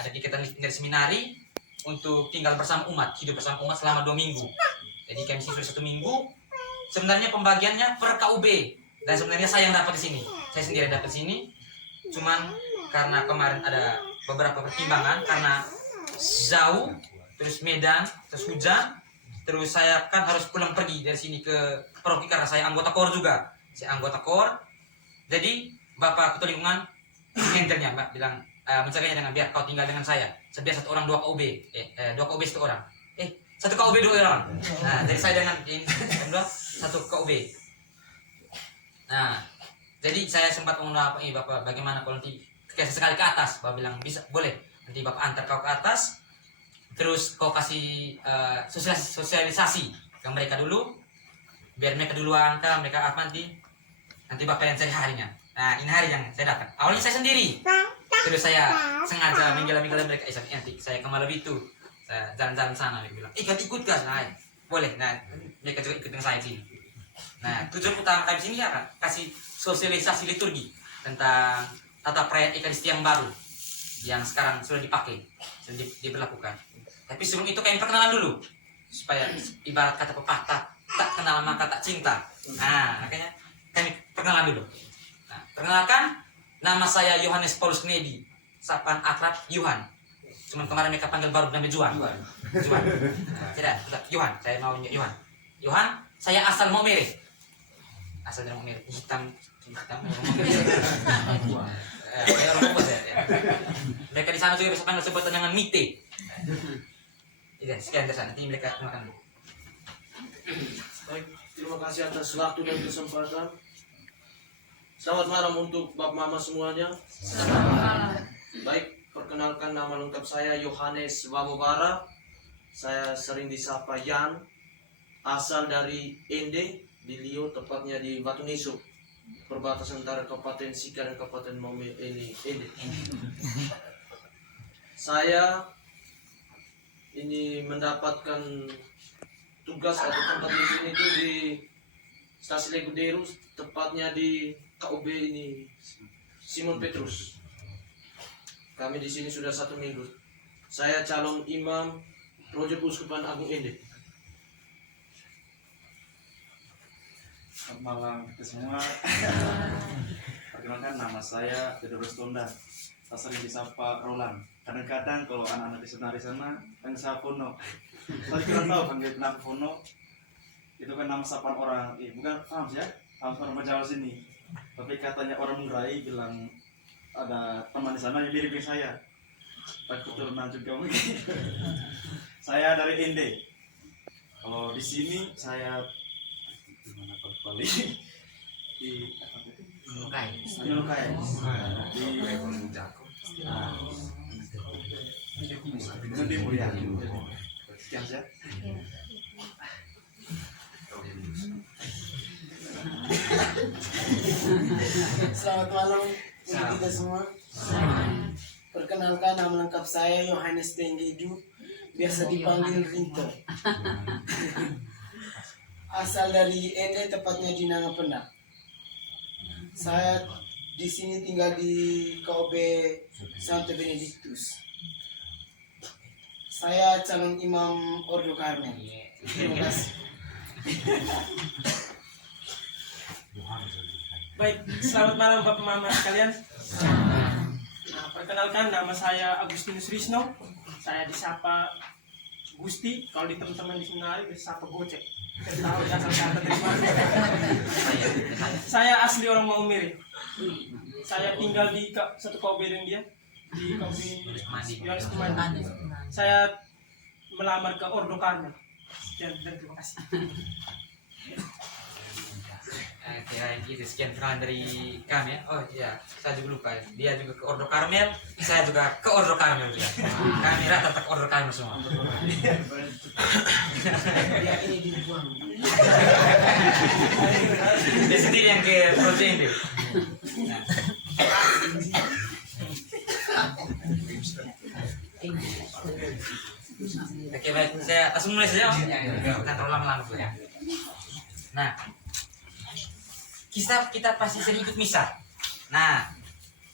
ada kegiatan dari seminari untuk tinggal bersama umat, hidup bersama umat selama 2 minggu. Jadi kami sudah 1 minggu. Sebenarnya pembagiannya per KUB, dan sebenarnya saya yang dapat di sini. Saya sendiri dapat di sini. Cuman karena kemarin ada beberapa pertimbangan, karena jauh, terus medan, terus hujan, terus saya kan harus pulang pergi dari sini ke paroki karena saya anggota KOR juga. Saya anggota KOR. Jadi Bapak Ketua Lingkungan manajernya Mbak bilang mencegahnya dengan biar kau tinggal dengan saya. Biar 1 orang 2 KUB, 2 KUB 1 orang. 1 KUB 2 orang. Nah, dari saya dengan ini 1 KUB. Nah, jadi saya sempat mengundang Bapak, bagaimana kalau nanti sekali ke atas? Bapak bilang bisa, boleh. Nanti Bapak antar kau ke atas. Terus kau kasih sosialisasi ke mereka dulu, biar mereka duluan kan, mereka apa nanti Bapak yang cari harinya. Nah, ini hari yang saya dapat. Awalnya saya sendiri. Terus saya sengaja minggal-minggal mereka. Nanti saya ke Malabitu, saya jalan-jalan sana. Mereka bilang, ikut kan? Nah, boleh. Nah, mereka juga ikut dengan saya sini. Nah, tujuan utama kami sini ya kan, kasih sosialisasi liturgi tentang tata perayaan Ekaristi yang baru, yang sekarang sudah dipakai, sudah diberlakukan. Tapi sebelum itu kami perkenalan dulu, supaya ibarat kata pepatah, tak kenal maka tak cinta. Nah, makanya kami perkenalan dulu. Nah, perkenalkan, nama saya Yohanes Paulus Knedi, sapaan akrab Yohan. Cuman kemarin mereka panggil baru namanya Juan. Nah, tidak, Yohan, saya mau Yohan. Yohan, saya asal Maumere. Asal dari Maumere, hitam kayak orang Bogor ya. Mereka di sana juga bisa panggil sebutan dengan Mite. Iya, sekian dari sana. Nanti mereka makan. Baik, terima kasih atas waktu dan kesempatan. Selamat malam untuk Bapak Mama semuanya. Selamat. Baik, perkenalkan nama lengkap saya Yohanes Wamubara. Saya sering disapa Yan. Asal dari Ende di Lio, tepatnya di Batu Nisu, perbatasan antara Kabupaten Sika dan Kabupaten Maumere ini Ende. Saya ini mendapatkan tugas atau tempat di sini itu di Stasi Leguderu, tepatnya di KUB ini Simon Petrus. Kami di sini sudah 1 minggu. Saya calon imam Proyek Uskupan Agung Ende. Selamat malam ke semua. Perkenalkan, nama saya Theodorus Tonda. Saya sering disapa Roland. Kadang-kadang kalau anak-anak di sebenarnya sana panggil saya Fono. Saya kurang tahu panggil kenapa Fono. Itu kan nama sapaan orang, bukan paham ya, orang Jawa sini. Tapi katanya orang Murai bilang ada teman di sana yang mirip saya. Aku turunan juga mungkin. Saya dari Ende. Kalau di sini saya gimana Bali di Melukai. Di Mulia. Sekian saja. Selamat malam untuk kita semua. Perkenalkan, nama lengkap saya Yohanes Tenggedu, biasa dipanggil Rinto. Asal dari Ende, tepatnya di Nangapenda. Saya di sini tinggal di KUB Santo Benedictus. Saya calon imam Ordo Karmel. Terima kasih. Baik, selamat malam Bapak Mama sekalian. Nah, perkenalkan, nama saya Agustinus Risno. Saya disapa Gusti, kalau di teman-teman di seminari disapa Gocek. Saya tahu asal kata dari mana. Saya asli orang Maumere. Saya tinggal di 1 KUB dengan dia, di KUB Yohanes Kumandi. Saya melamar ke Ordo Karmel. Sekian dan terima kasih. Kirain gitu, sekian kenalan dari kami ya. Oh iya, saya juga lupa. Dia juga ke Ordo Karmel, saya juga ke Ordo Karmel juga. Kami rata ke Ordo Karmel semua. Ya, ini dibuang. Dia sendiri yang ke Proje itu. Nah. Oke baik, saya langsung mulai saja. Bukan terlalu lama-lama ya. Nah, kita pasti sering ikut misa. Nah,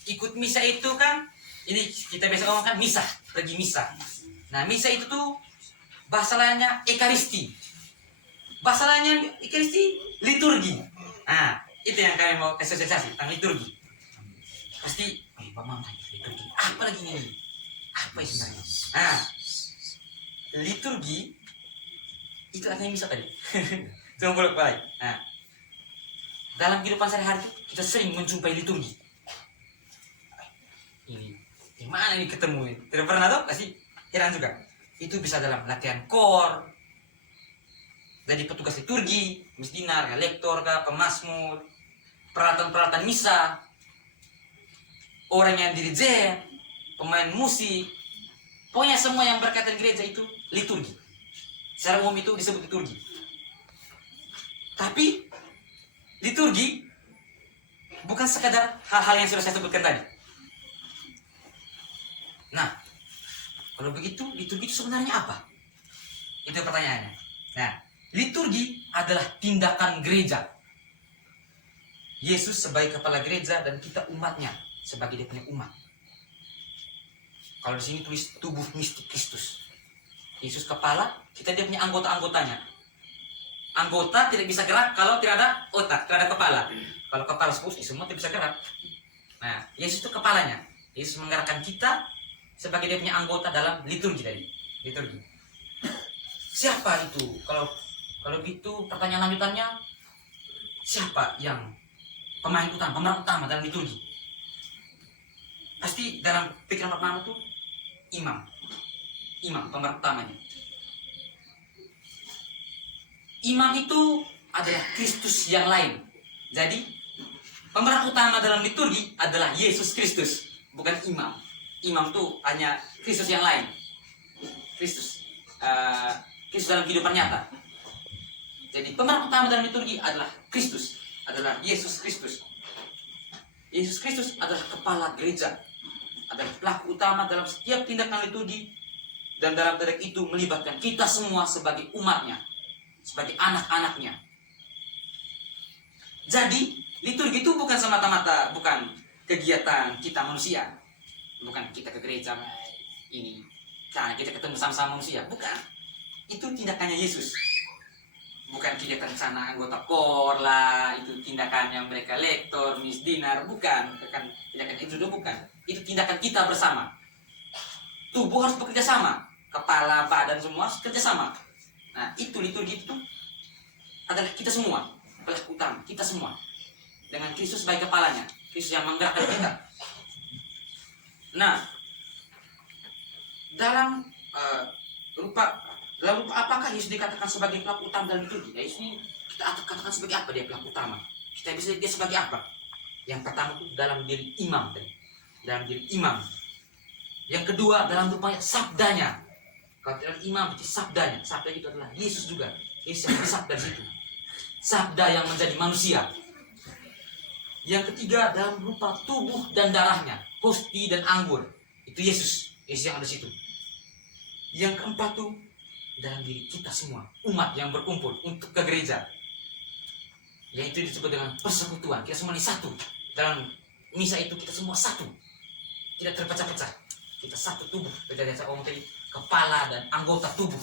ikut misa itu kan Ini kita biasa ngomongkan misa, pergi misa. Nah, misa itu tuh bahasa lainnya ekaristi. Bahasa lainnya ekaristi liturgi. Nah, itu yang kalian mau asosiasi tentang liturgi. Pasti, Pak Mama, liturgi. Apa lagi ini? Apa sebenarnya? Nah, liturgi itu artinya misa tadi. Cuma bolak-balik. Nah, dalam kehidupan sehari-hari kita sering menjumpai liturgi. Ini gimana ini ketemu? Tidak pernah tuh? Pasti heran juga. Itu bisa dalam latihan kor, jadi petugas liturgi, misdinar, lektor, pemazmur, peralatan-peralatan misa, orang yang dirijen, pemain musik, pokoknya semua yang berkaitan gereja itu liturgi. Secara umum itu disebut liturgi. Tapi liturgi bukan sekadar hal-hal yang sudah saya sebutkan tadi. Nah, kalau begitu liturgi itu sebenarnya apa? Itu pertanyaannya. Nah, liturgi adalah tindakan gereja. Yesus sebagai kepala gereja dan kita umatnya sebagai dia punya umat. Kalau di sini tulis tubuh mistik Kristus. Yesus kepala, kita dia punya anggota-anggotanya. Anggota tidak bisa gerak kalau tidak ada otak, tidak ada kepala. Kalau kepala sepuluh, semua tidak bisa gerak. Nah, Yesus itu kepalanya. Yesus menggerakkan kita sebagai dia punya anggota dalam liturgi tadi. Liturgi. Siapa itu? Kalau gitu pertanyaan lanjutannya, siapa yang pemeran utama dalam liturgi? Pasti dalam pikiran pertama itu imam pemeran utamanya. Imam itu adalah Kristus yang lain. Jadi pemeran utama dalam liturgi adalah Yesus Kristus, bukan imam. Imam itu hanya Kristus yang lain. Kristus dalam kehidupan nyata. Jadi pemeran utama dalam liturgi adalah Kristus, adalah Yesus Kristus. Yesus Kristus adalah kepala gereja, adalah pelaku utama dalam setiap tindakan liturgi, dan dalam tindakan itu melibatkan kita semua sebagai umatnya, sebagai anak-anaknya. Jadi liturgi itu bukan semata-mata bukan kegiatan kita manusia, bukan kita ke gereja ini karena kita ketemu sama-sama manusia, bukan. Itu tindakannya Yesus. Bukan kegiatan sana anggota kor lah, itu tindakannya mereka lektor, misdinar, bukan. Tindakan itu bukan. Itu tindakan kita bersama. Tubuh harus bekerja sama, kepala, badan semua harus bekerja sama. Nah, itu liturgi itu adalah kita semua, pelaku utama, kita semua. Dengan Kristus sebagai kepalanya, Kristus yang menggerakkan kita. Nah, dalam rupa apakah Yesus dikatakan sebagai pelaku utama dalam liturgi? Ya, Yesus ini kita katakan sebagai apa dia pelaku utama? Kita bisa lihat dia sebagai apa? Yang pertama itu dalam diri imam tadi. Dalam diri imam. Yang kedua dalam rupanya sabdanya. Kalau dalam imam itu sabdanya. Sabda itu adalah Yesus juga. Yesus yang bersabda di situ. Sabda yang menjadi manusia. Yang ketiga dalam rupa tubuh dan darahnya. Hosti dan anggur. Itu Yesus. Yesus yang ada di situ. Yang keempat tuh dalam diri kita semua, umat yang berkumpul untuk ke gereja. Yang itu disebut dengan persekutuan. Kita semua ini satu. Dalam misa itu kita semua satu. Tidak terpecah-pecah. Kita satu tubuh. Beda saya omong tadi, kepala dan anggota tubuh.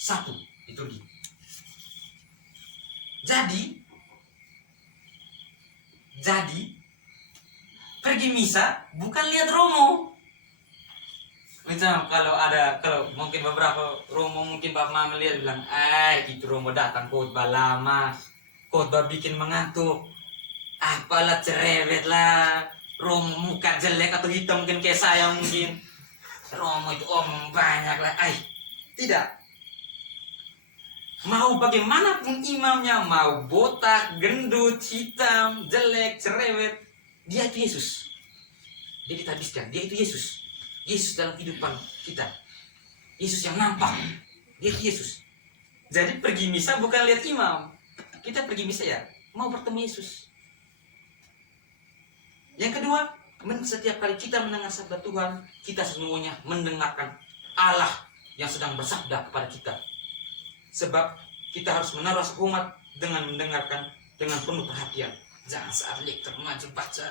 Satu liturgi. Jadi pergi misa bukan lihat romo. Misal kalau mungkin beberapa romo mungkin Bapak Mama lihat bilang, itu romo datang khotbah lama, khotbah bikin mengantuk, apalah cerewet lah, romo muka jelek atau hitam mungkin kayak saya mungkin, romo itu omong banyak lah, tidak. Mau bagaimanapun imamnya, mau botak, gendut, hitam, jelek, cerewet, dia itu Yesus. Dia ditabiskan, dia itu Yesus. Yesus dalam kehidupan kita. Yesus yang nampak. Dia Yesus. Jadi pergi misa bukan lihat imam. Kita pergi misa ya mau bertemu Yesus. Yang kedua, setiap kali kita mendengar sabda Tuhan, kita sesungguhnya mendengarkan Allah yang sedang bersabda kepada kita. Sebab kita harus menaruh hormat dengan mendengarkan dengan penuh perhatian. Jangan saat lektor maju baca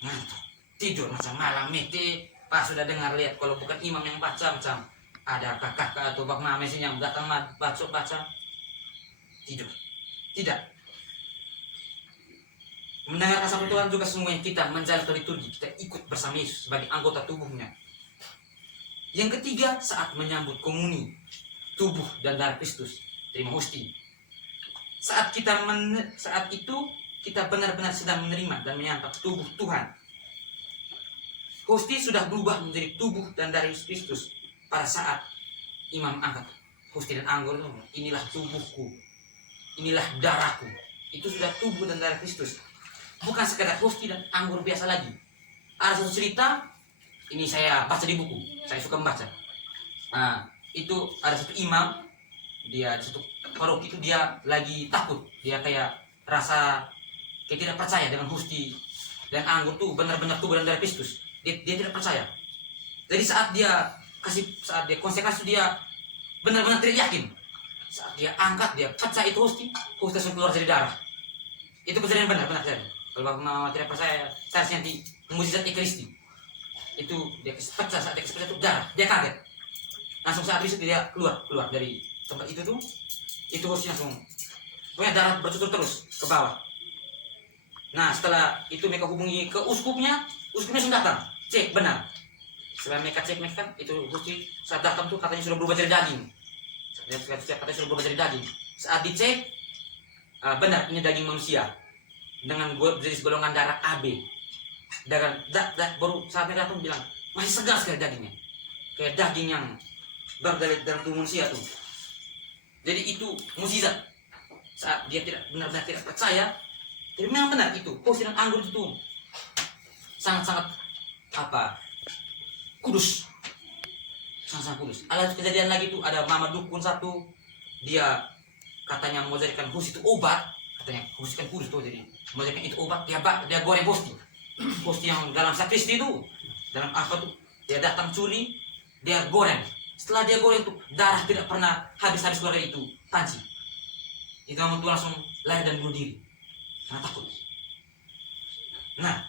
ngantuk. tidur macam malam mete, pas sudah dengar lihat kalau bukan imam yang baca macam ada kakak atau bak mama yang datang baca tidur. Tidak. Mendengarkan sabda Tuhan juga semuanya kita menjalankan liturgi, kita ikut bersama Yesus sebagai anggota tubuhnya. Yang ketiga, saat menyambut komuni tubuh dan darah Kristus, terima hosti. Saat itu kita benar-benar sedang menerima dan menyantap tubuh Tuhan. Hosti sudah berubah menjadi tubuh dan darah Yesus Kristus pada saat imam angkat hosti dan anggur itu. Inilah tubuhku, inilah darahku. Itu sudah tubuh dan darah Kristus. Bukan sekedar hosti dan anggur biasa lagi. Ada satu cerita, ini saya baca di buku, saya suka membaca. Nah, itu ada satu imam, dia ada satu paroki itu dia lagi takut, dia kayak rasa kayak tidak percaya dengan hosti dan anggur tuh benar-benar tubuh dan darah Kristus. Dia tidak percaya. Jadi saat dia konsekrasi dia benar-benar tidak yakin. Saat dia angkat, dia pecah itu hosti langsung keluar dari darah. Itu kejadian benar-benar terjadi. Kalau Bapak tidak percaya, saya nanti mukjizat Ekaristi. Itu dia pecah, saat dia pecah itu darah, dia kaget. Langsung saat itu dia keluar dari tempat itu tuh. Itu hosti langsung, pokoknya darah bercucur terus ke bawah. Nah setelah itu mereka hubungi ke uskupnya langsung datang, cek benar. Setelah mereka cek itu hosti saat datang tuh katanya sudah berubah jadi daging. Katanya sudah berubah jadi daging. Saat dicek, benar ini daging manusia dengan jenis golongan darah AB. Baru saat mereka datang bilang masih segar sekali dagingnya, kayak daging yang baru dari dalam tubuh manusia tuh. Jadi itu mukjizat. Saat dia benar-benar tidak percaya, jadi memang benar itu hosti dan anggur itu sangat-sangat kudus, sangat-sangat kudus. Ada kejadian lagi tuh, ada mama dukun satu, dia katanya mau jadikan hosti itu obat, katanya hosti kan kudus tuh, jadi mau jadikan itu obat, dia goreng hosti yang dalam sakristi itu, dalam tuh, dia datang curi, dia goreng. Setelah dia goreng tuh darah tidak pernah habis keluar dari itu panci. Itu kamu tuh langsung lari dan bunuh diri karena takut. Nah,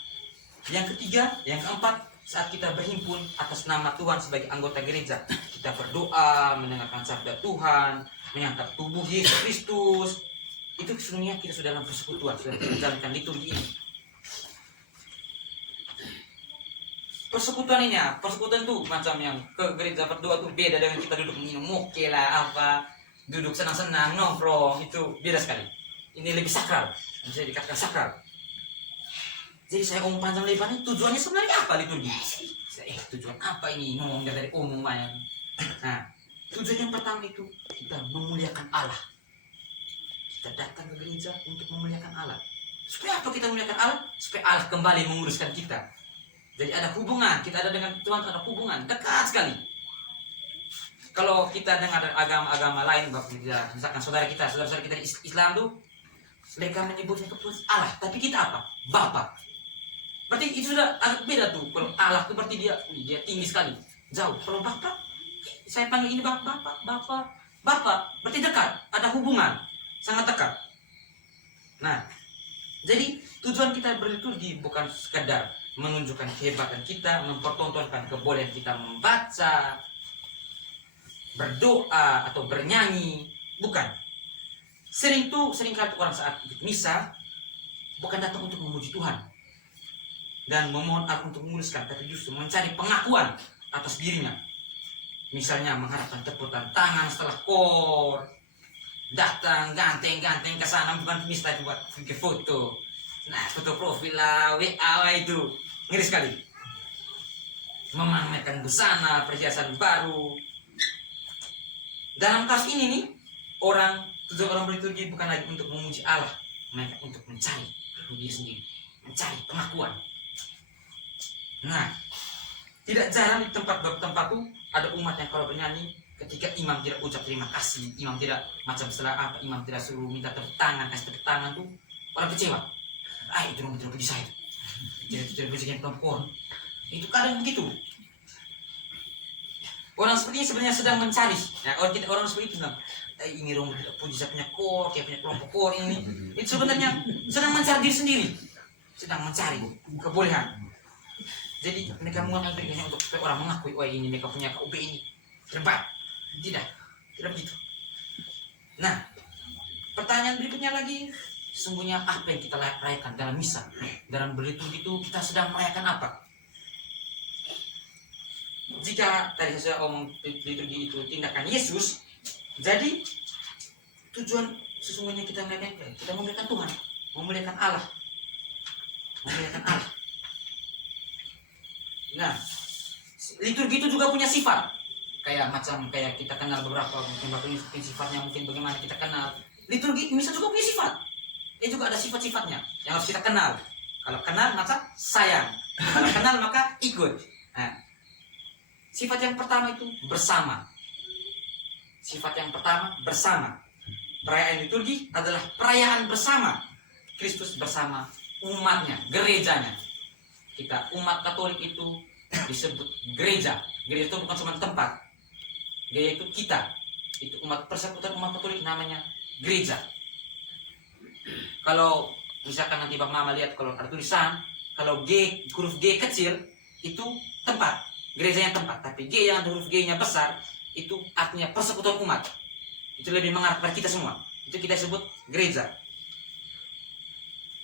yang keempat, saat kita berhimpun atas nama Tuhan sebagai anggota gereja, kita berdoa, mendengarkan sabda Tuhan, menyantap tubuh Yesus Kristus. Itu sesungguhnya kita sudah dalam persekutuan, sudah menjalankan liturgi ini. Persekutuan tuh macam yang ke gereja berdoa tuh beda dengan kita duduk minum moke lah duduk senang-senang nongkrong, itu beda sekali. Ini lebih sakral, bisa dikatakan sakral. Jadi saya omong panjang lebar ini tujuannya sebenarnya apa liturgi? Tujuan apa ini ngomong dari umum aja. Nah, tujuan yang pertama itu kita memuliakan Allah. Kita datang ke gereja untuk memuliakan Allah. Supaya apa kita memuliakan Allah? Supaya Allah kembali menguruskan kita. Jadi ada hubungan, kita ada dengan Tuhan, ada hubungan dekat sekali. Kalau kita dengan agama-agama lain, misalkan saudara kita di Islam tuh, mereka menyebutnya Tuhan Allah, tapi kita apa? Bapa. Berarti itu sudah agak beda tuh. Kalau Allah itu berarti dia tinggi sekali, jauh. Kalau Bapa, saya panggil ini Bapa, berarti dekat, ada hubungan, sangat dekat. Nah, jadi tujuan kita berliturgi bukan sekedar menunjukkan kehebatan kita, mempertontonkan kebolehan kita membaca, berdoa atau bernyanyi, bukan. Seringkali orang saat ikut misa bukan datang untuk memuji Tuhan dan memohon Allah untuk menguruskan, tapi justru mencari pengakuan atas dirinya. Misalnya mengharapkan tepukan tangan setelah kor, datang ganteng-ganteng ke sana bukan misa buat foto. Nah, foto profil lah, WA itu ngeri sekali. Memamerkan busana, perhiasan baru. Dalam kasus ini nih, tujuan orang berliturgi bukan lagi untuk memuji Allah, mereka untuk mencari diri sendiri, mencari pengakuan. Nah, tidak jarang di tempat tuh ada umat yang kalau bernyanyi, ketika imam tidak ucap terima kasih, imam tidak macam setelah imam tidak suruh minta tepuk tangan, kasih tepuk tangan tuh orang kecewa. Itu dong tidak puji saya, tidak puji perempuan. Itu kadang begitu. Orang seperti ini sebenarnya sedang mencari. Nah, orang seperti itu bilang, ini Romo tidak puji saya punya kor, kayak punya kelompok kor ini. Itu sebenarnya sedang mencari diri sendiri, sedang mencari kebolehan. Jadi mereka menggunakan liturgi hanya untuk supaya orang mengakui, wah ini mereka punya KUB ini hebat. Tidak begitu. Nah, pertanyaan berikutnya lagi, sesungguhnya apa yang kita rayakan dalam misa, dalam berliturgi itu kita sedang merayakan apa? Jika tadi saya omong liturgi itu tindakan Yesus, jadi tujuan sesungguhnya kita merayakan, kita memuliakan Tuhan, memuliakan Allah, memuliakan Allah. Nah, liturgi itu juga punya sifat, kayak kita kenal beberapa mungkin sifatnya mungkin bagaimana kita kenal. Liturgi misa juga punya sifat. Dia juga ada sifat-sifatnya yang harus kita kenal. Kalau kenal maka sayang, kalau kenal maka ikut. Nah, sifat yang pertama itu bersama. Sifat yang pertama bersama. Perayaan liturgi adalah perayaan bersama Kristus bersama umatnya, gerejanya. Kita umat Katolik itu disebut gereja. Gereja itu bukan cuma tempat. Gereja itu kita. Itu umat persekutuan umat Katolik namanya gereja. Kalau misalkan nanti Bang Mama lihat kalau ada tulisan, kalau G, huruf G kecil itu tempat, gerejanya tempat. Tapi G yang huruf G-nya besar itu artinya persekutuan umat. Itu lebih mengarah pada kita semua. Itu kita sebut gereja.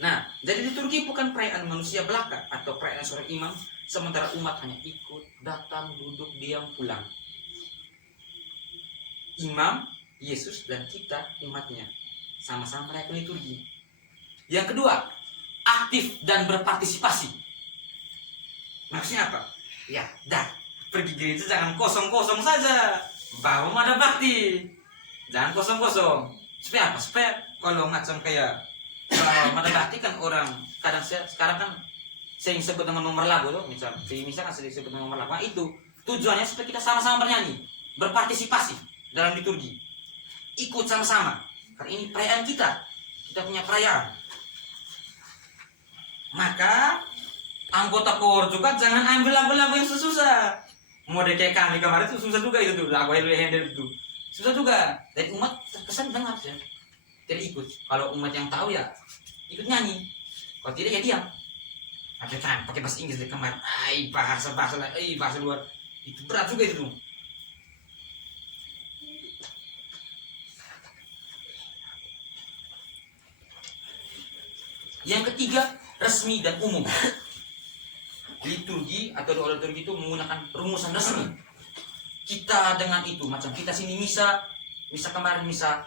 Nah, jadi liturgi bukan perayaan manusia belaka atau perayaan seorang imam, sementara umat hanya ikut, datang, duduk, diam, pulang. Imam, Yesus, dan kita umatnya sama-sama merayakan liturgi. Yang kedua, aktif dan berpartisipasi. Maksudnya apa? Ya, pergi gereja jangan kosong-kosong saja. Bawa ada bakti. Jangan kosong-kosong. Supaya apa? Supaya kalau macam kayak kalau ada bakti kan orang kadang sekarang kan saya sebut dengan nomor lagu tuh, misalkan saya sebut nomor lagu. Nah, itu tujuannya supaya kita sama-sama bernyanyi, berpartisipasi dalam liturgi. Ikut sama-sama. Karena ini perayaan kita. Kita punya perayaan. Maka anggota kor juga jangan ambil lagu-lagu yang susah. Model kayak kami kemarin itu susah juga itu tuh, lagu yang handle itu susah juga. Dan umat terkesan dengar ya, tidak ikut. Kalau umat yang tahu ya ikut nyanyi. Kalau tidak ya diam. Ada kan pakai bahasa Inggris dari kemarin, bahasa luar itu berat juga itu tuh. Yang ketiga, resmi dan umum. Liturgi atau doa liturgi itu menggunakan rumusan resmi. Kita dengan itu, macam kita sini misa kemarin misa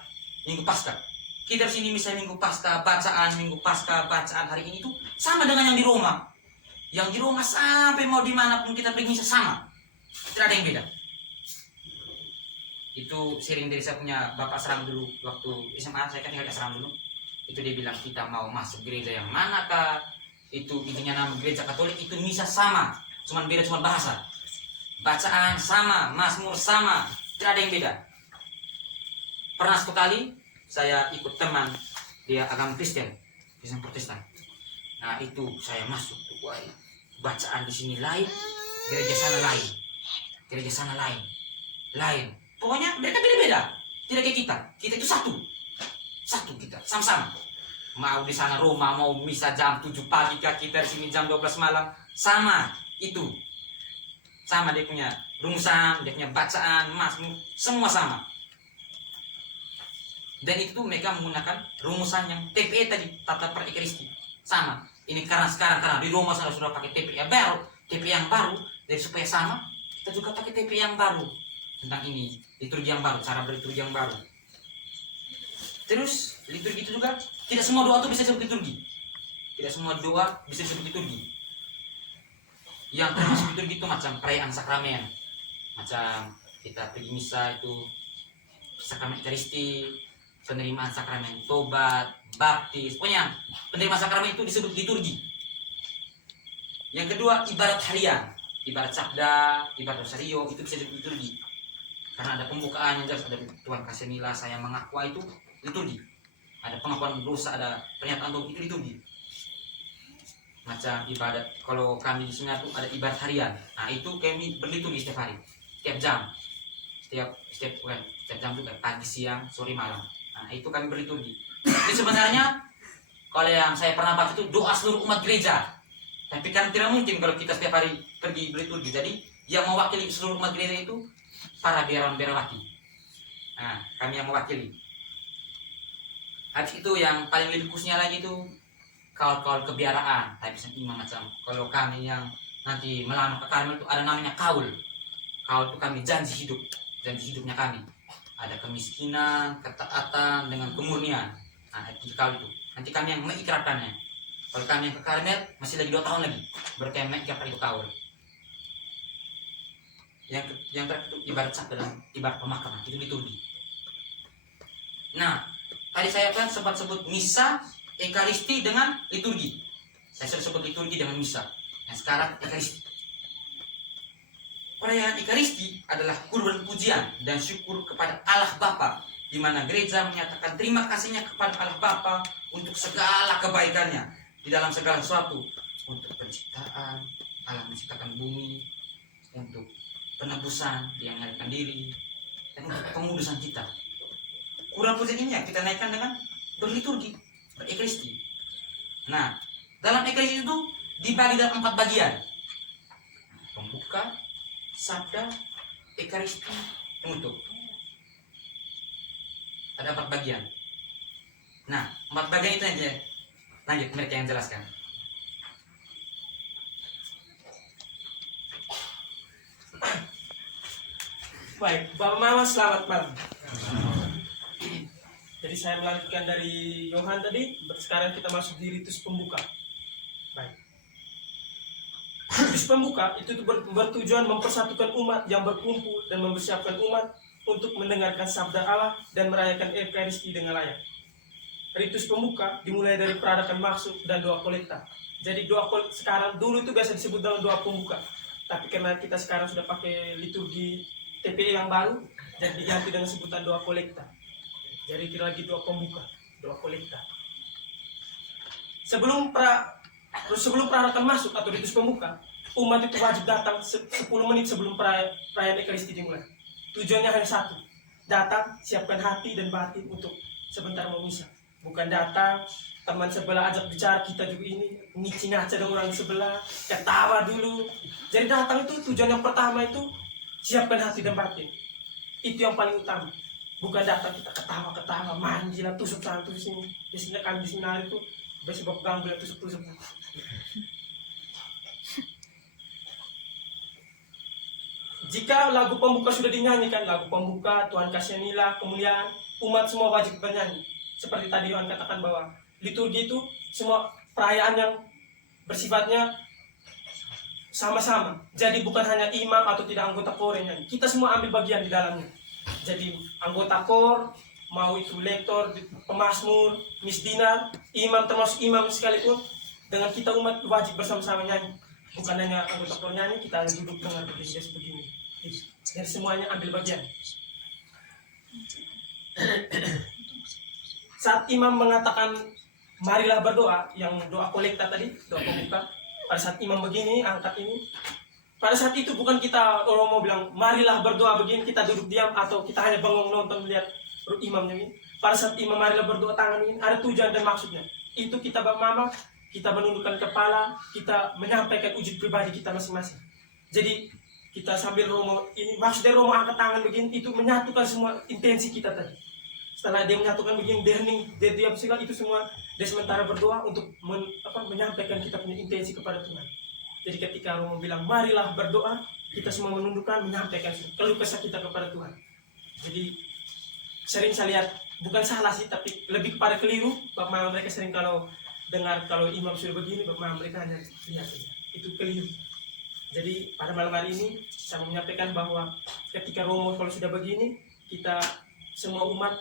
Minggu Paskah. Kita sini misa Minggu Paskah, bacaan hari ini tuh sama dengan yang di Roma. Yang di Roma sampai mau dimanapun kita pergi misa sama. Tidak ada yang beda. Itu sering dari saya punya bapak seram dulu waktu SMA, saya kan tinggal di asrama dulu. Itu dia bilang kita mau masuk gereja yang manakah, itu intinya nama gereja Katolik itu misa sama, cuman beda cuma bahasa, bacaan sama, mazmur sama, tidak ada yang beda. Pernah sekali saya ikut teman dia agama Kristen Protestan. Nah itu saya masuk, wah, bacaan di sini lain, gereja sana lain. Pokoknya mereka beda-beda, tidak kayak kita. Kita itu satu kita sama-sama. Mau di sana Roma mau misa jam 7 pagi kah, kita di sini jam 12 malam sama itu. Sama dia punya rumusan, dia punya bacaan, mazmur, semua sama. Dan itu mereka menggunakan rumusan yang TPE tadi, tata per-ekaristi. Sama. Ini karena di Roma sana sudah pakai TPE baru, TPE yang baru, jadi supaya sama, kita juga pakai TPE yang baru. Tentang ini, liturgi yang baru, cara berliturgi yang baru. Terus liturgi itu juga tidak semua doa itu bisa disebut liturgi. Tidak semua doa bisa disebut liturgi. Yang termasuk liturgi itu macam perayaan sakramen, macam kita pergi misa itu sakramen ekaristi, penerimaan sakramen tobat, baptis, pokoknya penerimaan sakramen itu disebut liturgi. Yang kedua ibadat harian, ibadat sabda, ibadat rosario itu bisa disebut liturgi. Karena ada pembukaan yang jelas, ada Tuhan kasih saya mengaku itu liturgi. Ada pengakuan dosa, ada pernyataan doa, itu liturgi. Macam ibadat, kalau kami di sini tuh ada ibadat harian. Nah itu kami berliturgi setiap hari, setiap jam, setiap jam juga, pagi, siang, sore, malam. Nah itu kami berliturgi. Jadi sebenarnya kalau yang saya pernah baca itu doa seluruh umat gereja. Tapi kan tidak mungkin kalau kita setiap hari pergi berliturgi. Jadi yang mewakili seluruh umat gereja itu para biarawan-biarawati. Nah, kami yang mewakili. Habis itu yang paling lebih khususnya lagi itu kaul-kaul kebiaraan, tapi imam macam. Kalau kami yang nanti melamar ke Karmel itu ada namanya kaul. Kaul itu kami janji hidupnya kami. Ada kemiskinan, ketaatan dengan kemurnian. Nah, itu kaul itu. Nanti kami yang mengikrarkannya. Kalau kami yang ke Karmel masih lagi 2 tahun lagi, baru kami mengikrarkan itu kaul. Yang terakhir itu ibarat sah dalam ibarat pemakaman, itu liturgi. Nah, tadi saya kan sempat sebut misa, ekaristi dengan liturgi. Saya sudah sebut liturgi dengan misa. Yang sekarang ekaristi. Perayaan ekaristi adalah kurban pujian dan syukur kepada Allah Bapa, di mana gereja menyatakan terima kasihnya kepada Allah Bapa untuk segala kebaikannya di dalam segala sesuatu, untuk penciptaan, Allah menciptakan bumi, untuk penebusan, dia menyalahkan diri, dan untuk pengudusan kita. Kurban pujian ini kita naikkan dengan berliturgi, berekaristi. Nah, dalam ekaristi itu dibagi dalam 4 bagian: pembuka, sabda, ekaristi, penutup. Ada 4 bagian. Nah, 4 bagian itu aja. Lanjut, mereka yang jelaskan. Baik, Bapak Mama selamat malam. Jadi saya melanjutkan dari Yohan tadi, sekarang kita masuk di ritus pembuka. Baik. Ritus pembuka itu bertujuan mempersatukan umat yang berkumpul dan mempersiapkan umat untuk mendengarkan sabda Allah dan merayakan Ekaristi dengan layak. Ritus pembuka dimulai dari peradakan maksud dan doa kolekta. Jadi doa kolekta sekarang, dulu itu biasa disebut dalam doa pembuka. Tapi karena kita sekarang sudah pakai liturgi TPE yang baru, jadi diganti dengan sebutan doa kolekta. Jadi tidak lagi doa pembuka, doa kolekta. Sebelum perarakan masuk atau ritus pembuka, umat itu wajib datang 10 menit sebelum perayaan Ekaristi dimulai. Tujuannya hanya satu, datang, siapkan hati dan batin untuk sebentar mau misa. Bukan datang, teman sebelah ajak bicara, kita juga ini ngicing-ngaca dengan orang sebelah, ketawa dulu. Jadi datang itu tujuan yang pertama itu siapkan hati dan batin. Itu yang paling utama. Bukan datang kita ketawa-ketawa, mandi lah, tusuk sana, tusuk sini. Biasanya kami di seminar itu biasa bawa ganggu dan tusuk-tusuk. Jika lagu pembuka sudah dinyanyikan, lagu pembuka, Tuhan kasihanilah, kemuliaan, umat semua wajib bernyanyi. Seperti tadi Yohan katakan bahwa liturgi itu semua perayaan yang bersifatnya sama-sama. Jadi bukan hanya imam atau tidak anggota kor yang nyanyi. Kita semua ambil bagian di dalamnya. Jadi anggota kor, mau itu lektor, pemazmur, misdinar, imam termasuk imam sekalipun, dengan kita umat wajib bersama-sama nyanyi. Bukan hanya anggota kor nyanyi, kita duduk dengan begini sebegini. Jadi semuanya ambil bagian. Saat imam mengatakan marilah berdoa, yang doa kolekta tadi, doa pembuka, pada saat imam begini, angkat ini, pada saat itu bukan kita orang mau bilang marilah berdoa begini, kita duduk diam atau kita hanya bengong nonton melihat imamnya ini. Pada saat imam marilah berdoa tangan ini, ada tujuan dan maksudnya. Itu kita mama, kita menundukkan kepala, kita menyampaikan wujud pribadi kita masing-masing. Jadi kita sambil romo ini, maksudnya romo angkat tangan begini, itu menyatukan semua intensi kita tadi. Setelah dia menyatukan begini, dia hening, dia diam segala, itu semua dia sementara berdoa untuk menyampaikan kita punya intensi kepada Tuhan. Jadi ketika Romo bilang marilah berdoa, kita semua menundukkan, menyampaikan keluh kesah kita kepada Tuhan. Jadi sering saya lihat, bukan salah sih, tapi lebih kepada keliru. Bapak mama mereka sering kalau dengar kalau imam sudah begini, bapak mama mereka hanya lihat saja. Itu keliru. Jadi pada malam hari ini saya mau menyampaikan bahwa ketika Romo kalau sudah begini, kita semua umat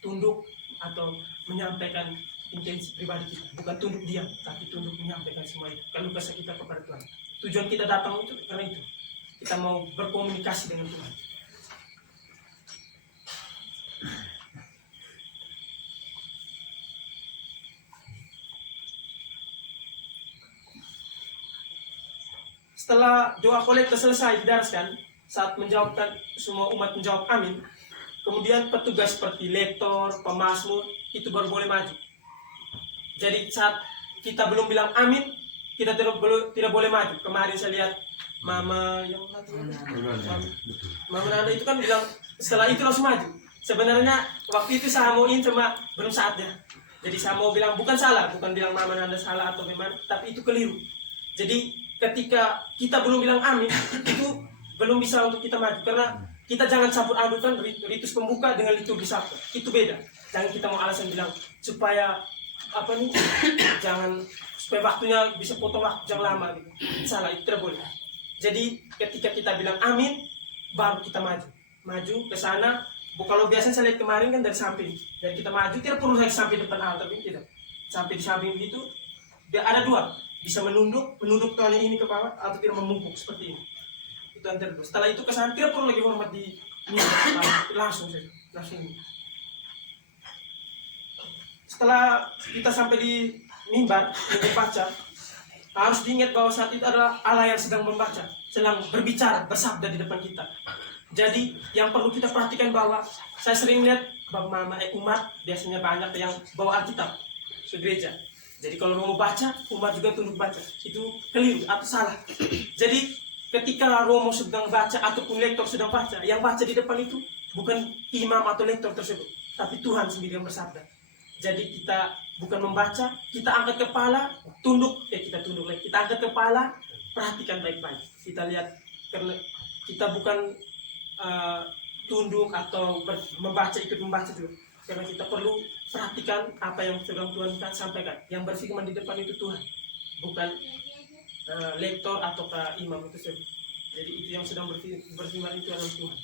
tunduk atau menyampaikan intensi pribadi kita, bukan tunduk diam, tapi tunduk menyampaikan semua itu kalau kesah kita kepada Tuhan. Tujuan kita datang itu karena itu kita mau berkomunikasi dengan Tuhan. Setelah doa kolekta selesai didaraskan, saat menjawabkan semua umat menjawab amin, kemudian petugas seperti lektor, pemazmur itu baru boleh maju. Jadi saat kita belum bilang amin, kita tidak boleh maju. Kemarin saya lihat Mama yang Mama Nanda itu kan bilang setelah itu langsung maju. Sebenarnya waktu itu saya mau cuma belum saatnya. Jadi saya mau bilang bukan salah, bukan bilang Mama Nanda salah atau gimana, tapi itu keliru. Jadi ketika kita belum bilang amin, itu belum bisa untuk kita maju. Karena kita jangan campur adukan ritus pembuka dengan liturgi sabda. Itu beda. Jangan kita mau alasan bilang supaya jangan supaya waktunya bisa potong waktu yang lama gitu. Salah, itu tidak boleh. Jadi ketika kita bilang amin, baru kita maju ke sana. Kalau biasanya saya lihat kemarin kan dari samping, dari kita maju tidak perlu lagi sampai depan altar, tapi tidak sampai di samping begitu. Dia ada dua, bisa menunduk tangannya ini ke bawah atau tidak membungkuk seperti ini. Itu antara dua. Setelah itu ke sana tidak perlu lagi hormat di langsung saja, langsung ini. Setelah kita sampai di mimbar membaca, harus diingat bahwa saat itu adalah Allah yang sedang membaca, sedang berbicara, bersabda di depan kita. Jadi yang perlu kita perhatikan bahwa saya sering lihat umat biasanya banyak yang bawa Alkitab ke gereja. Jadi kalau mau baca, umat juga tunduk baca. Itu keliru atau salah. Jadi ketika Romo sedang baca ataupun lektor sedang baca, yang baca di depan itu bukan imam atau lektor tersebut, tapi Tuhan sendiri yang bersabda. Jadi kita bukan membaca, kita angkat kepala, kita angkat kepala, perhatikan baik-baik. Kita lihat, karena kita bukan tunduk atau ikut membaca juga. Karena kita perlu perhatikan apa yang sedang Tuhan sampaikan. Yang berfirman di depan itu Tuhan, bukan lektor atau imam itu sendiri. Jadi itu yang sedang berfirman itu adalah Tuhan.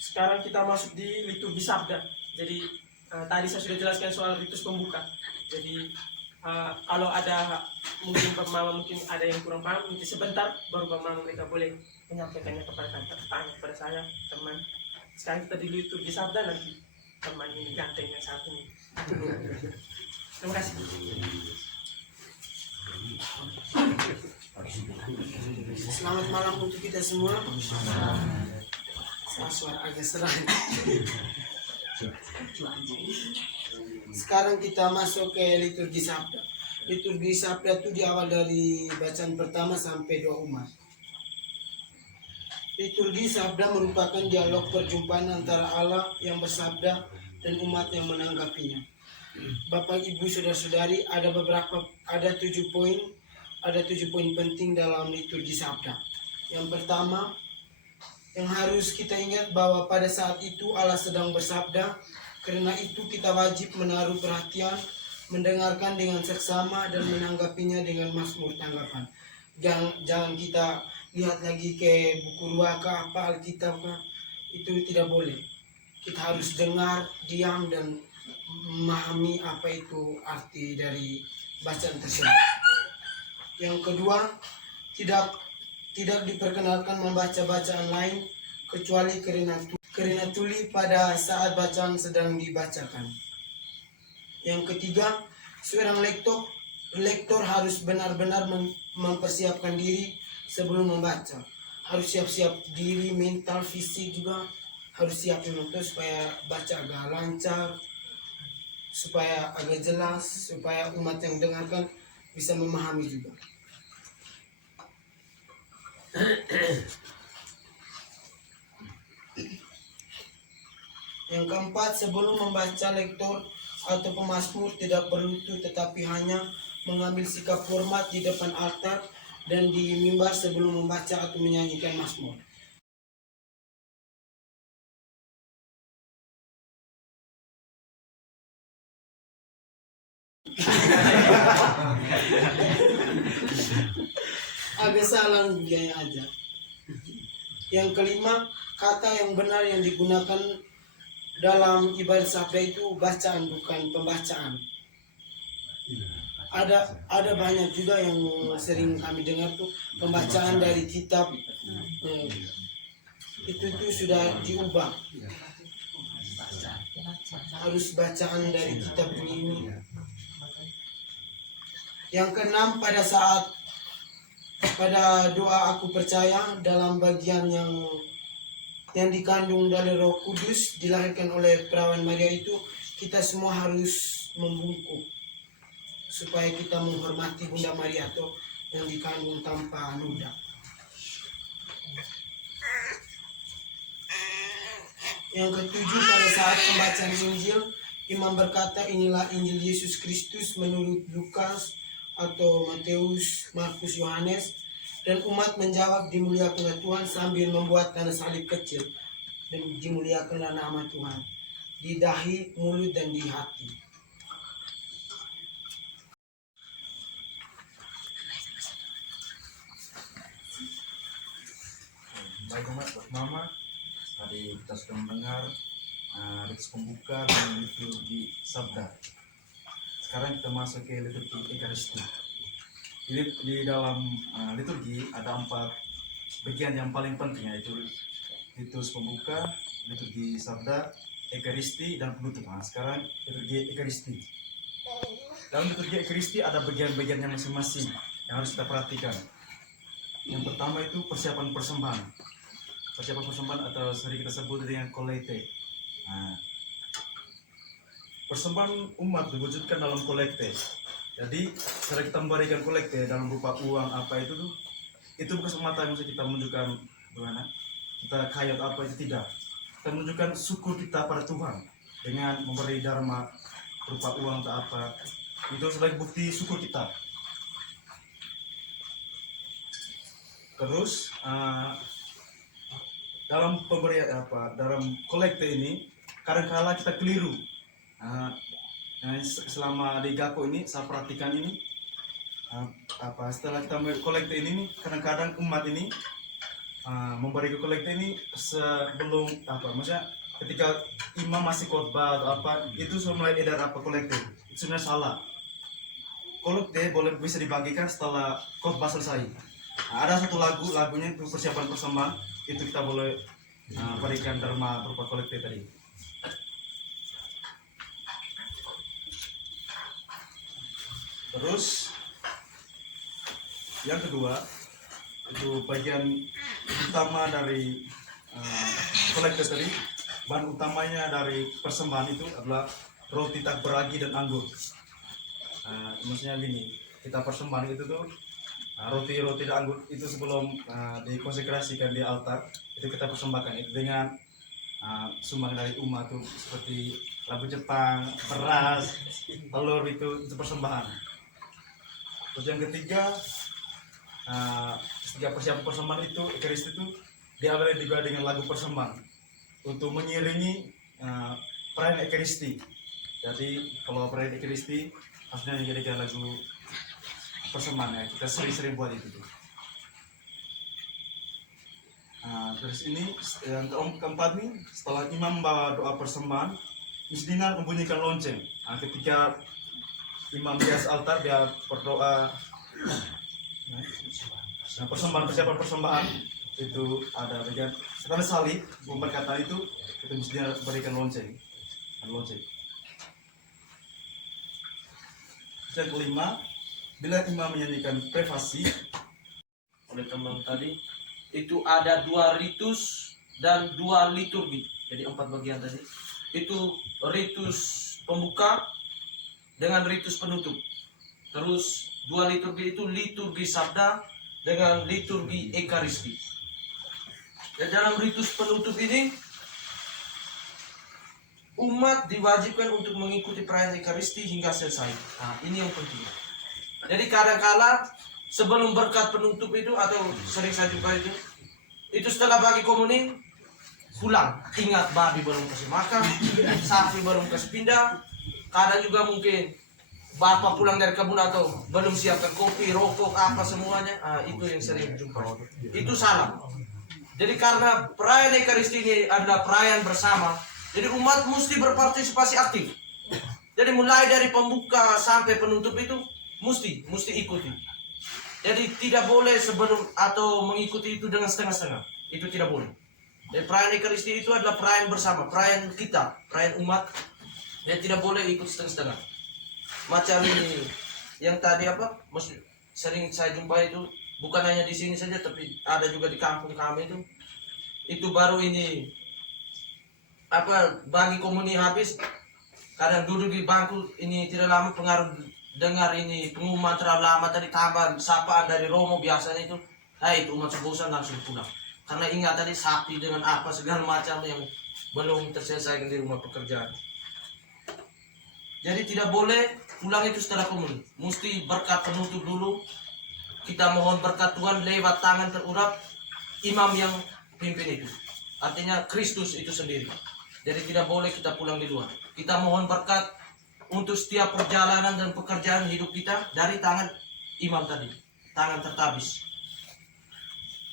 Sekarang kita masuk di liturgi sabda. Jadi tadi saya sudah jelaskan soal ritus pembuka. Jadi kalau ada mungkin Mama mungkin ada yang kurang paham, nanti sebentar baru Mama mereka boleh menyampaikannya kepada tanya kepada saya teman. Sekarang kita di liturgi sabda, nanti teman ini ganteng yang satu ini. Terima kasih. Selamat malam untuk kita semua. Suara agak serang. Sekarang kita masuk ke liturgi sabda. Liturgi sabda itu diawal dari bacaan pertama sampai doa umat. Liturgi sabda merupakan dialog perjumpaan antara Allah yang bersabda dan umat yang menanggapinya. Bapak, Ibu, saudara-saudari, ada 7 poin penting dalam liturgi sabda. Yang pertama, yang harus kita ingat bahwa pada saat itu Allah sedang bersabda. Karena itu kita wajib menaruh perhatian, mendengarkan dengan seksama dan menanggapinya dengan mazmur tanggapan. Jangan kita lihat lagi ke buku ruaka apa Alkitab, itu tidak boleh. Kita harus dengar, diam dan memahami apa itu arti dari bacaan tersebut. Yang kedua, tidak diperkenalkan membaca bacaan lain kecuali karena tuli pada saat bacaan sedang dibacakan. Yang ketiga, seorang lektor harus benar-benar mempersiapkan diri sebelum membaca. Harus siap-siap diri, mental, fisik juga harus siap untuk supaya baca agak lancar, supaya agak jelas, supaya umat yang dengarkan bisa memahami juga. Yang keempat, sebelum membaca lektor atau pemazmur tidak berlutut tetapi hanya mengambil sikap hormat di depan altar dan di mimbar sebelum membaca atau menyanyikan mazmur. Agak salah gaya aja. Yang kelima, kata yang benar yang digunakan dalam ibadah sabda itu bacaan, bukan pembacaan. Ada banyak juga yang sering kami dengar tuh pembacaan dari kitab. Itu sudah diubah. Harus bacaan dari kitab ini. Yang keenam, pada doa aku percaya dalam bagian yang yang dikandung dari Roh Kudus, dilahirkan oleh perawan Maria itu, kita semua harus membungkuk supaya kita menghormati Bunda Maria atau yang dikandung tanpa noda. Yang ketujuh, pada saat pembacaan Injil, imam berkata, inilah Injil Yesus Kristus menurut Lukas atau Matius, Markus, Yohanes. Dan umat menjawab, dimuliakanlah Tuhan, sambil membuat tanda salib kecil. Dan dimuliakanlah nama Tuhan di dahi, mulut, dan di hati. Baik umat, buat mama, tadi kita sudah mendengar liturgi pembuka dan liturgi sabda. Sekarang kita masuk ke liturgi Ekaristi. Di dalam liturgi ada 4 bagian yang paling penting, yaitu liturgi pembuka, liturgi sabda, Ekaristi, dan penutup. Nah, sekarang liturgi Ekaristi. Dalam liturgi Ekaristi ada bagian-bagiannya masing-masing yang harus kita perhatikan. Yang pertama itu persiapan persembahan. Persiapan persembahan atau sering kita sebut dengan kolekte. Nah, persembahan umat diwujudkan dalam kolekte. Jadi, setelah kita memberikan kolekte dalam berupa uang apa itu tuh, itu bukan semata yang kita menunjukkan bagaimana kita kaya atau apa, itu tidak. Kita menunjukkan syukur kita pada Tuhan dengan memberi dharma berupa uang atau apa. Itu sebagai bukti syukur kita. Terus dalam pemberian dalam kolekte ini kadang-kala kita keliru. Selama di Gako ini saya perhatikan ini setelah kita kolekte ini kadang-kadang umat ini memberi kolekte ini sebelum maksudnya ketika imam masih khotbah atau apa, itu sudah mulai edar kolekte. Itu sebenarnya salah. Kolekte bisa dibagikan setelah khotbah selesai. Ada satu lagunya itu persiapan persembahan, itu kita boleh berikan dharma berupa kolekte tadi. Terus yang kedua itu bagian utama dari kolekte tadi. Bahan utamanya dari persembahan itu adalah roti tak beragi dan anggur. Maksudnya gini, kita persembahan itu tuh roti dan anggur itu sebelum dikonsekrasikan di altar, itu kita persembahkan itu dengan sumbangan dari umat tuh, seperti labu Jepang, beras, telur, itu persembahan. Terus yang ketiga, setiap persiapan persembahan itu Ekaristi itu diawali juga dengan lagu persembahan untuk mengiringi perayaan Ekaristi. Jadi kalau perayaan Ekaristi harusnya dijadikan lagu persembahan, ya. Kita sering-sering buat itu. Terus ini yang keempat nih, setelah imam membawa doa persembahan, misdinar membunyikan lonceng. Ketika imam di atas altar dia berdoa, persiapan persembahan itu ada bagian setelah salib berkata itu misdinar berikan lonceng. Yang kelima, bila imam menyanyikan prefasi oleh teman tadi, itu ada 2 ritus dan 2 liturgi. Jadi 4 bagian tadi. Itu ritus pembuka dengan ritus penutup. Terus 2 liturgi itu liturgi sabda dengan liturgi Ekaristi. Dan dalam ritus penutup ini umat diwajibkan untuk mengikuti perayaan Ekaristi hingga selesai. Nah, ini yang penting. Jadi kadang-kala sebelum berkat penutup itu atau sering saya jumpa itu setelah bagi komuni pulang, ingat babi belum kasih makan, sapi belum kasih pindah. Kadang juga mungkin bapak pulang dari kebun atau belum siapkan kopi, rokok, apa semuanya. Itu yang sering jumpa. Itu salah. Jadi karena perayaan Ekaristi ini adalah perayaan bersama, jadi umat mesti berpartisipasi aktif. Jadi mulai dari pembuka sampai penutup itu mesti ikuti. Jadi tidak boleh sebelum atau mengikuti itu dengan setengah-setengah. Itu tidak boleh. Jadi perayaan Ekaristi itu adalah perayaan bersama, perayaan kita, perayaan umat. Dan tidak boleh ikut setengah-setengah. Macam ini yang tadi sering saya jumpa itu bukan hanya di sini saja, tapi ada juga di kampung kami itu. itu baru ini bagi komuni habis. Kadang duduk di bangku ini tidak lama pengaruh dengar ini pengumuman terlalu lama tadi tambah sapaan dari Romo biasanya itu, itu umat bosan langsung pulang. Karena ingat tadi sapi dengan apa segala macam yang belum terselesaikan di rumah pekerjaan. Jadi tidak boleh pulang itu setelah komuni. Mesti berkat penutup dulu. Kita mohon berkat Tuhan lewat tangan terurap imam yang pimpin itu. Artinya Kristus itu sendiri. Jadi tidak boleh kita pulang di luar. Kita mohon berkat untuk setiap perjalanan dan pekerjaan hidup kita dari tangan imam tadi. Tangan tertabis.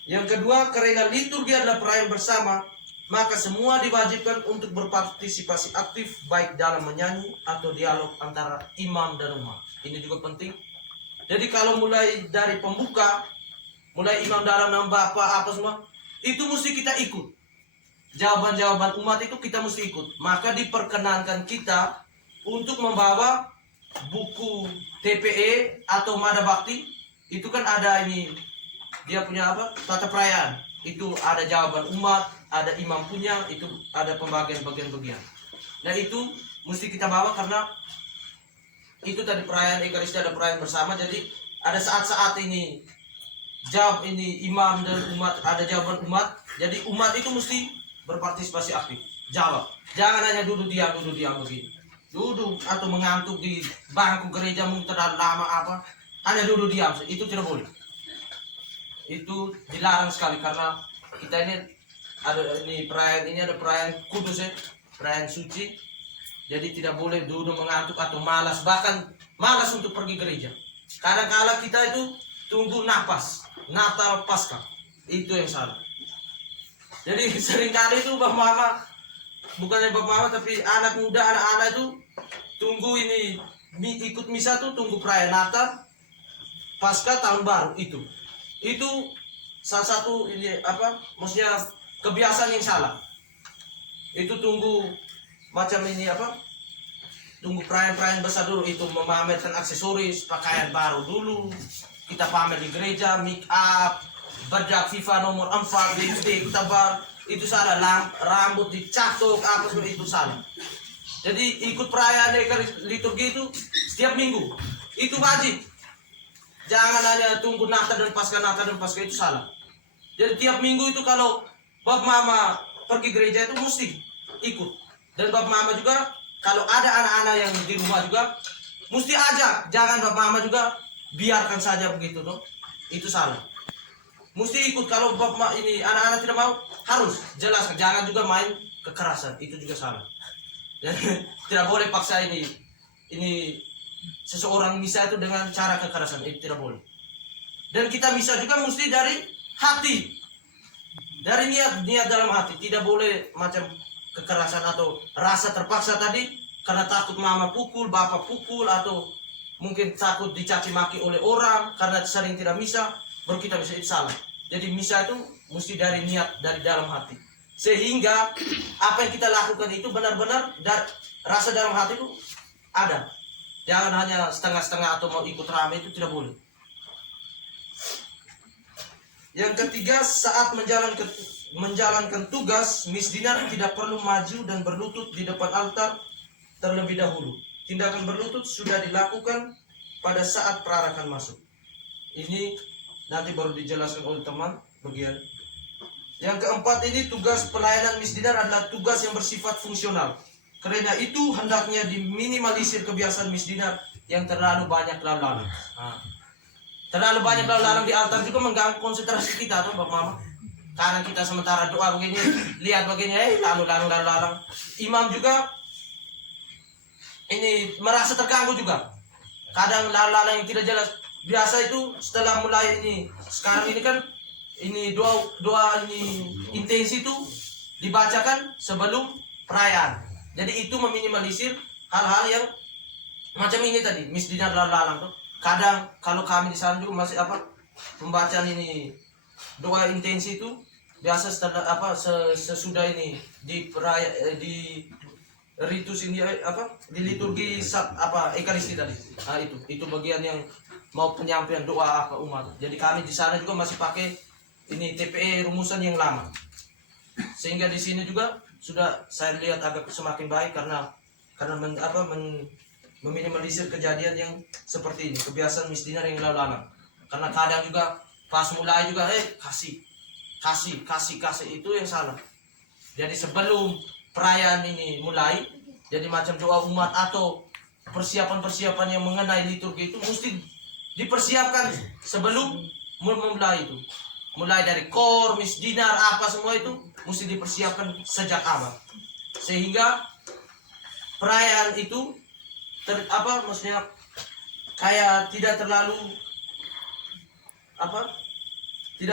Yang kedua, karena liturgi adalah perayaan bersama, maka semua diwajibkan untuk berpartisipasi aktif baik dalam menyanyi atau dialog antara imam dan umat. Ini juga penting. Jadi kalau mulai dari pembuka, mulai imam dalam nama Bapa apa semua, itu mesti kita ikut. Jawaban-jawaban umat itu kita mesti ikut. Maka diperkenankan kita untuk membawa buku TPE atau Mada Bakti. Itu kan ada ini, dia punya tata perayaan. Itu ada jawaban umat, ada imam punya, itu ada pembagian-bagian. Nah itu mesti kita bawa karena itu tadi perayaan Ekaristi, ada perayaan bersama. Jadi ada saat-saat ini jawab ini imam dan umat, ada jawaban umat. Jadi umat itu mesti berpartisipasi aktif, jawab. Jangan hanya duduk diam begini. Duduk atau mengantuk di bangku gereja mungkin terlalu lama hanya duduk diam, itu tidak boleh. Itu dilarang sekali karena kita ini ada perayaan kudus perayaan suci. Jadi tidak boleh duduk mengantuk atau malas, bahkan malas untuk pergi gereja. Kadang-kala kita itu tunggu napas, Natal Paskah, itu yang salah. Jadi seringkali itu Bapak Mama, bukannya Bapak Mama tapi anak muda, anak-anak itu tunggu ini ikut misa tuh tunggu perayaan Natal, Paskah, tahun baru itu salah satu ini maksudnya kebiasaan yang salah. Itu tunggu macam ini tunggu perayaan besar dulu, itu memamerkan aksesoris, pakaian baru dulu, kita pamer di gereja, make up, bedak FIFA nomor 4, lipstick tebal, itu salah. Rambut dicatok itu salah. Jadi ikut perayaan liturgi itu setiap minggu, itu wajib. Jangan hanya tunggu Natal dan Paskah, itu salah. Jadi tiap minggu itu kalau Bapak Mama pergi gereja itu mesti ikut. Dan Bapak Mama juga kalau ada anak-anak yang di rumah juga mesti ajak. Jangan Bapak Mama juga biarkan saja begitu dong. Itu salah. Mesti ikut. Kalau Bapak ini anak-anak tidak mau, harus jelaskan. Jangan juga main kekerasan, itu juga salah. Jadi tidak boleh paksa ini seseorang misa itu dengan cara kekerasan, itu tidak boleh. Dan kita misa juga mesti dari hati, dari niat dalam hati. Tidak boleh macam kekerasan atau rasa terpaksa tadi karena takut mama pukul, bapak pukul, atau mungkin takut dicaci maki oleh orang karena sering tidak misa, baru kita bisa, itu salah. Jadi misa itu mesti dari niat, dari dalam hati, sehingga apa yang kita lakukan itu benar-benar rasa dalam hati itu ada. Jangan hanya setengah-setengah atau mau ikut ramai, itu tidak boleh. Yang ketiga, saat menjalankan tugas, misdinar tidak perlu maju dan berlutut di depan altar terlebih dahulu. Tindakan berlutut sudah dilakukan pada saat perarakan masuk. Ini nanti baru dijelaskan oleh teman bagian. Yang keempat ini, tugas pelayanan misdinar adalah tugas yang bersifat fungsional. Karena itu hendaknya diminimalisir kebiasaan misdinar yang terlalu banyak lalu-lalang. Terlalu banyak lalu-lalang di altar juga mengganggu konsentrasi kita tuh Bapak Mama. Karena kita sementara doa begini, lihat begini, lalu-lalang. Imam juga ini merasa terganggu juga. Kadang lalu-lalang yang tidak jelas. Biasa itu setelah mulai ini, sekarang ini kan ini doa ini intensi itu dibacakan sebelum perayaan. Jadi itu meminimalisir hal-hal yang macam ini tadi, misdinar lalu-lalang tuh. Kadang kalau kami di sana juga masih pembacaan ini doa intensi itu biasa setelah sesudah ini di ritus ini di liturgi Ekaristi tadi. Itu bagian yang mau penyampaian doa umat. Jadi kami di sana juga masih pakai ini TPE rumusan yang lama. sehingga di sini juga sudah saya lihat agak semakin baik karena meminimalisir kejadian yang seperti ini, kebiasaan misdinar yang lalu-lalang. Karena kadang juga pas mulai juga kasih itu yang salah. Jadi sebelum perayaan ini mulai, jadi macam doa umat atau persiapan-persiapan yang mengenai liturgi itu mesti dipersiapkan sebelum memulai itu. Mulai dari kor, misdinar, apa semua itu mesti dipersiapkan sejak awal. Sehingga perayaan itu maksudnya kayak tidak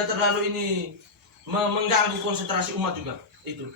terlalu ini mengganggu konsentrasi umat juga itu.